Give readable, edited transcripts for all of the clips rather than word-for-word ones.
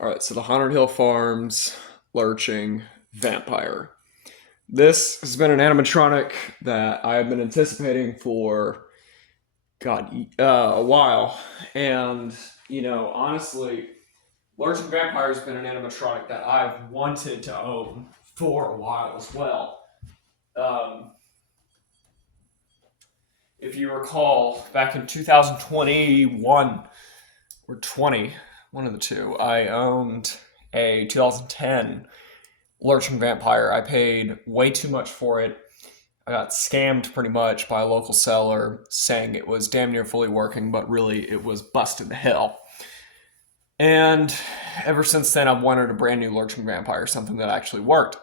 All right, so the Haunted Hill Farms Lurching Vampire. This has been an animatronic that I have been anticipating for, a while. And, honestly, Lurching Vampire has been an animatronic that I've wanted to own for a while as well. Um, if you recall, back in 2021 or 20, one of the two, I owned a 2010 Lurching Vampire. I paid way too much for it. I got scammed pretty much by a local seller saying it was damn near fully working, but really it was busted to hell. And ever since then, I've wanted a brand new Lurching Vampire, something that actually worked.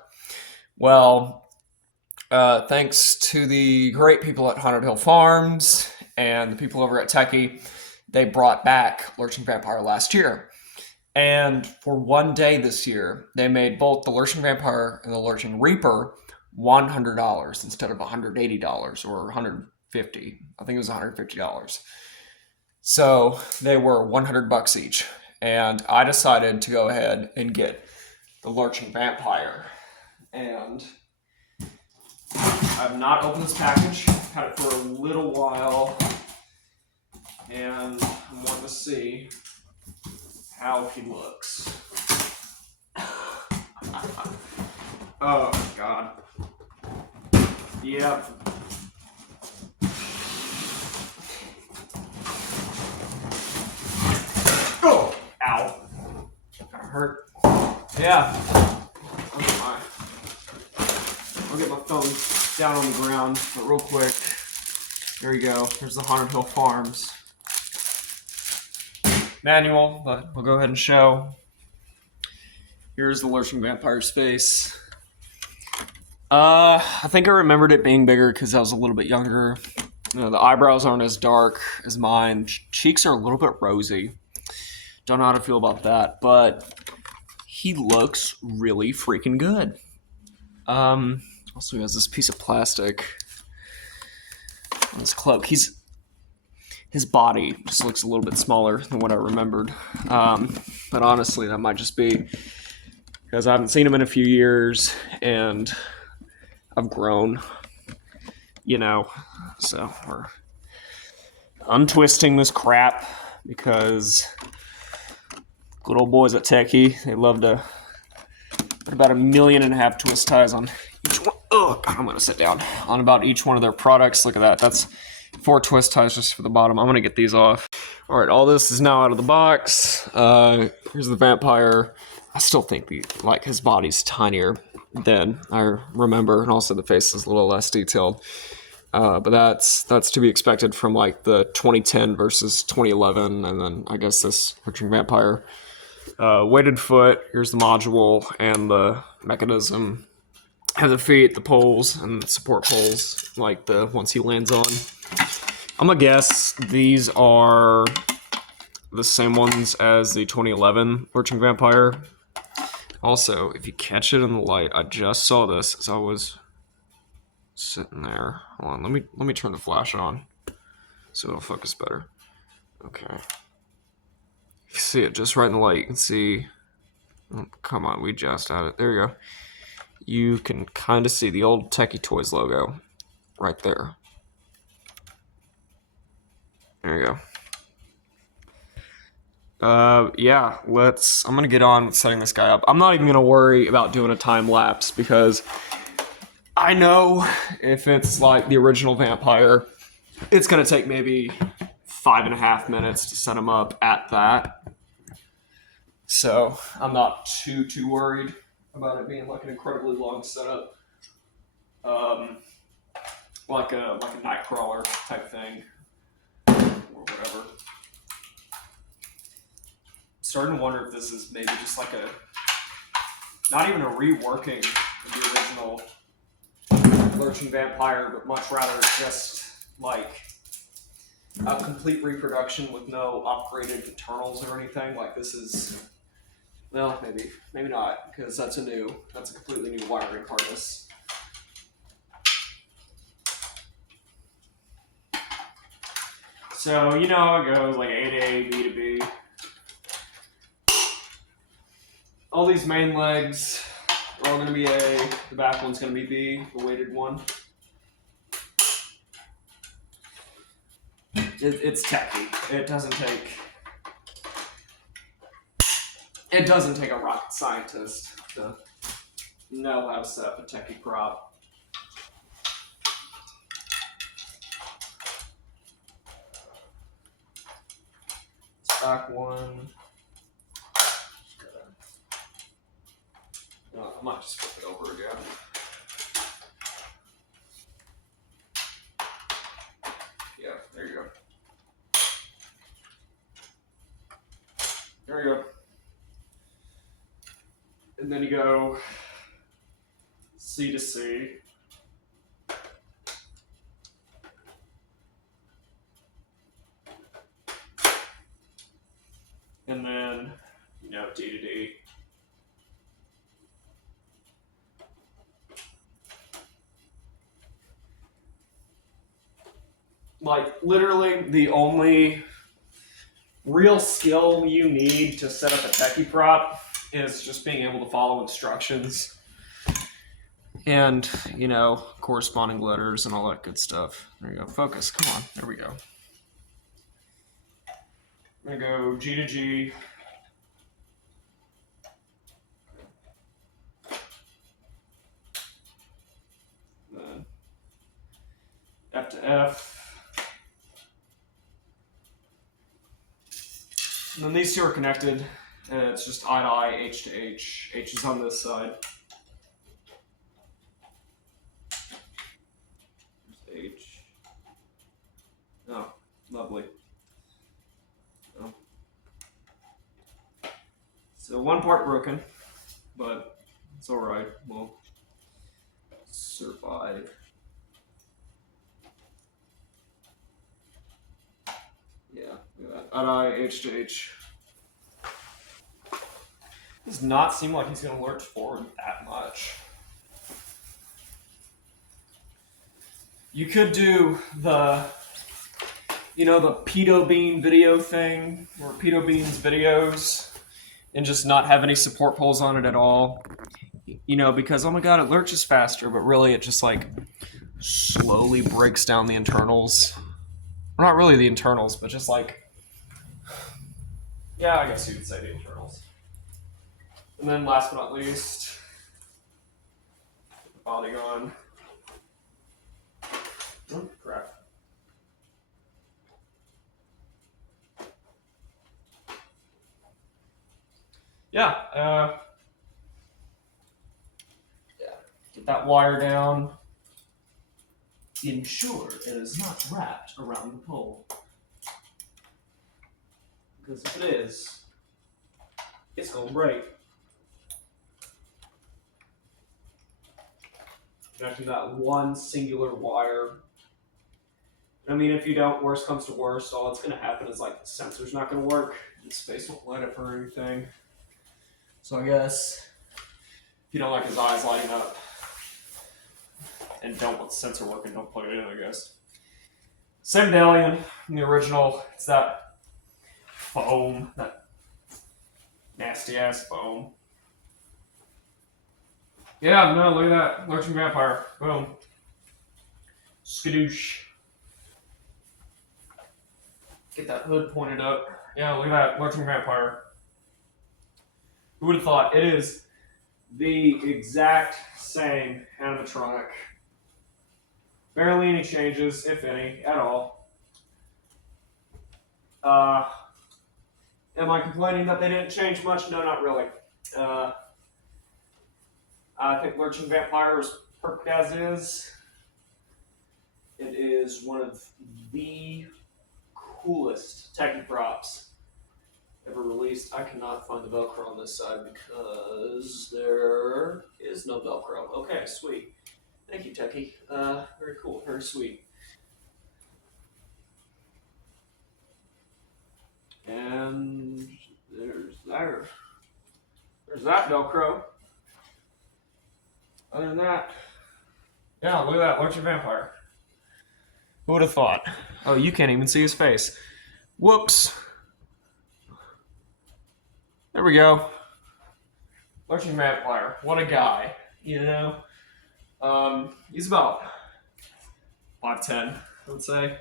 Well, thanks to the great people at Haunted Hill Farms and the people over at Tekky, they brought back Lurching Vampire last year. And for one day this year, they made both the Lurching Vampire and the Lurching Reaper $100 instead of $180 or $150. I think it was $150. So they were $100 each. And I decided to go ahead and get the Lurching Vampire. And I've not opened this package. I've had it for a little while. And I want to see how he looks. Oh my god. Yep. Oh! Ow. That hurt. Yeah. I'll get my phone down on the ground, but real quick. There you go. There's the Haunted Hill Farms manual, but we'll go ahead and show. Here's the Lurching Vampire's face. I think I remembered it being bigger because I was a little bit younger. The eyebrows aren't as dark as mine. Cheeks are a little bit rosy. Don't know how to feel about that, but he looks really freaking good. Also, he has this piece of plastic on his cloak. His body just looks a little bit smaller than what I remembered. But honestly, that might just be because I haven't seen him in a few years and I've grown, So we're untwisting this crap because good old boys at Tekky, they love to put about 1.5 million twist ties on each one. Oh, God, I'm going to sit down. On about each one of their products. Look at that. That's 4 twist ties just for the bottom. I'm going to get these off. All right, all this is now out of the box. Here's the vampire. I still think his body's tinier than I remember, and also the face is a little less detailed. But that's to be expected from the 2010 versus 2011, and then I guess this Lurching Vampire. Weighted foot. Here's the module and the mechanism. Have the feet, the poles, and the support poles, like the ones he lands on. I'm gonna guess these are the same ones as the 2011 Lurching Vampire. Also, if you catch it in the light, I just saw this as I was sitting there. Hold on, let me turn the flash on so it'll focus better. Okay. You can see it just right in the light. You can see. Oh, come on, we just had it. There you go. You can kind of see the old Tekky Toys logo right there. There you go. Yeah, I'm going to get on with setting this guy up. I'm not even going to worry about doing a time lapse because I know if it's like the original Vampire, it's going to take maybe 5.5 minutes to set him up at that. So I'm not too worried about it being like an incredibly long setup. Like a Nightcrawler type thing. Or whatever. I'm starting to wonder if this is maybe just like not even a reworking of the original Lurching Vampire, but much rather just like a complete reproduction with no upgraded internals or anything. Like this is, well, maybe not, because that's a completely new wiring harness. So, you know how it goes, like A to A, B to B. all these main legs are all going to be A. The back one's going to be B, the weighted one. It's techy. It doesn't take a rocket scientist to know how to set up a techy prop. This back one. I might just flip it over again. Yeah, there you go. There you go. And then you go C to C. And then, D to D. Like, literally, the only real skill you need to set up a techie prop is just being able to follow instructions and, corresponding letters and all that good stuff. There you go. Focus. Come on. There we go. I'm going to go G to G. Then F to F. And then these two are connected. It's just I to I, H to H. H is on this side. There's H. Oh, lovely. Oh. So one part broken, but it's all right. We'll survive. Yeah, look at that. I, H to H. Does not seem like he's going to lurch forward that much. You could do the, the Pedo Bean video thing, or Pedo Bean's videos, and just not have any support poles on it at all. Because, oh my god, it lurches faster, but really it just, slowly breaks down the internals. Well, not really the internals, but just yeah, I guess you could say the internals. And then last but not least, put the body on. Oh, crap. Yeah, get that wire down. Ensure it is not wrapped around the pole. Because if it is, it's going to break. Connecting that one singular wire. I mean, if you don't, worst comes to worst, all that's going to happen is the sensor's not going to work. The space won't light up or anything. So I guess if you don't like his eyes lighting up and don't want the sensor working, don't plug it in, I guess. Same medallion in the original. It's that foam, that nasty ass foam. Yeah, no, look at that. Lurching Vampire. Boom. Skadoosh. Get that hood pointed up. Yeah, look at that. Lurching Vampire. Who would have thought? It is the exact same animatronic. Barely any changes, if any, at all. Am I complaining that they didn't change much? No, not really. I think Lurching Vampire is perfect as is. It is one of the coolest techie props ever released. I cannot find the Velcro on this side because there is no Velcro. Okay, sweet. Thank you, techie. Very cool, very sweet. And there's that Velcro. Other than that, yeah, look at that, Lurching Vampire. Who would have thought? Oh, you can't even see his face. Whoops. There we go. Lurching Vampire. What a guy, you know? He's about 5'10", I would say.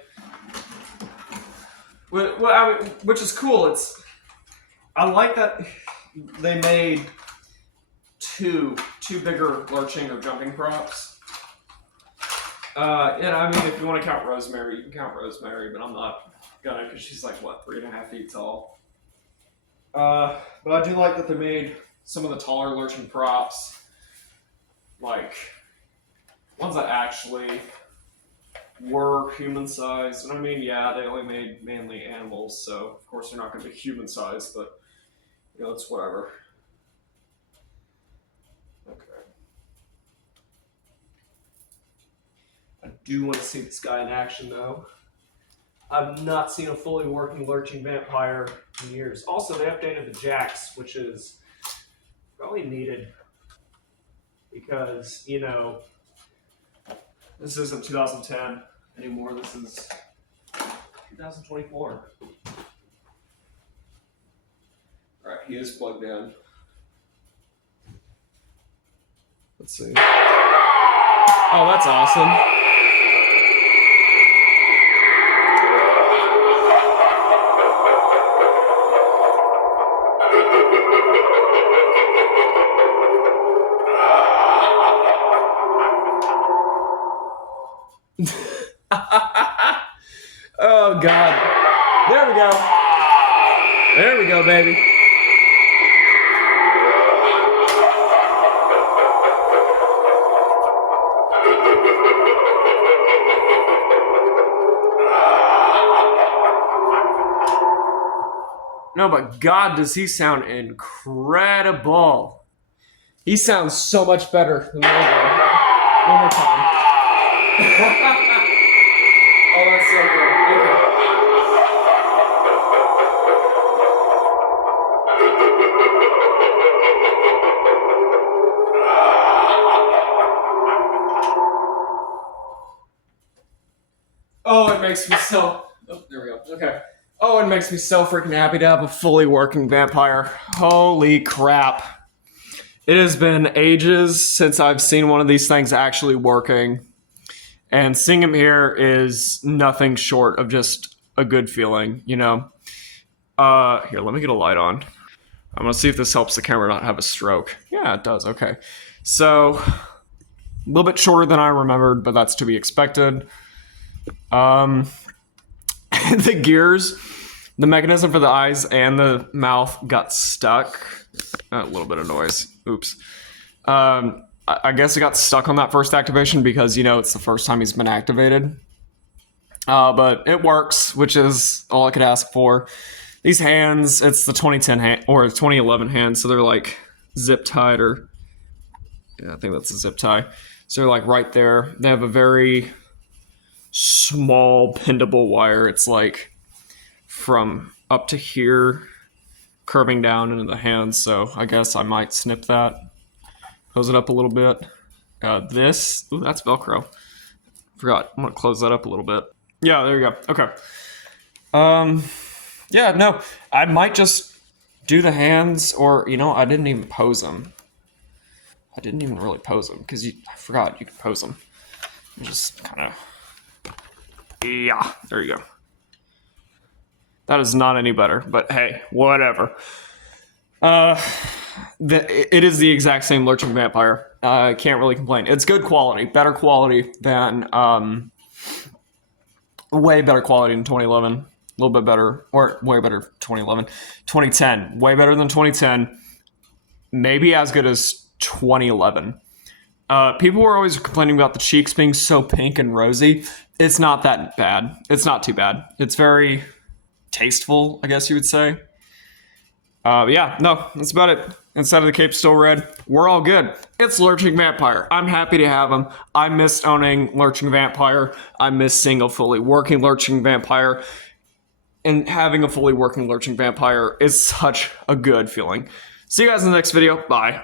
Well, I mean, which is cool. I like that they made two bigger lurching or jumping props. And I mean, if you want to count Rosemary, you can count Rosemary, but I'm not gonna because she's like, what, 3.5 feet tall. But I do like that they made some of the taller lurching props, like ones that actually were human sized. And I mean, yeah, they only made mainly animals, so of course they're not going to be human sized, but you know, it's whatever. Okay. I do want to see this guy in action though. I've not seen a fully working Lurching Vampire in years. Also, they updated the jacks, which is probably needed because, you know, this isn't 2010 anymore. This is 2024. All right, he is plugged in. Let's see. Oh, that's awesome. Oh, God. There we go. There we go, baby. No, but God, does he sound incredible. He sounds so much better than the other one. One more time. Oh, that's so good. Okay. Oh, it makes me so... Oh, there we go. Okay. Oh, it makes me so freaking happy to have a fully working vampire. Holy crap. It has been ages since I've seen one of these things actually working. And seeing him here is nothing short of just a good feeling, you know? Here, let me get a light on. I'm gonna see if this helps the camera not have a stroke. Yeah, it does, okay. So, a little bit shorter than I remembered, but that's to be expected. The gears, the mechanism for the eyes and the mouth got stuck. A little bit of noise, oops. I guess it got stuck on that first activation because, you know, it's the first time he's been activated. But it works, which is all I could ask for. These hands, it's the 2010 hand, or 2011 hands, so they're like zip tied, or yeah, I think that's a zip tie. So they're like right there. They have a very small bendable wire. It's like from up to here, curving down into the hands. So I guess I might snip that. Close it up a little bit. This, ooh, that's Velcro. Forgot, I'm gonna close that up a little bit. Yeah, there you go, okay. Yeah, no, I might just do the hands, or, you know, I didn't even pose them. I didn't even really pose them, because I forgot you could pose them. Just kind of, yeah, there you go. That is not any better, but hey, whatever. It is the exact same Lurching Vampire. I can't really complain. It's good quality, better quality than, way better quality than 2011. A little bit better, or way better 2011. 2010, way better than 2010. Maybe as good as 2011. People were always complaining about the cheeks being so pink and rosy. It's not that bad. It's not too bad. It's very tasteful, I guess you would say. But yeah, no, that's about it. Inside of the cape's still red. We're all good. It's Lurching Vampire. I'm happy to have him. I missed owning Lurching Vampire. I miss seeing a fully working Lurching Vampire. And having a fully working Lurching Vampire is such a good feeling. See you guys in the next video. Bye.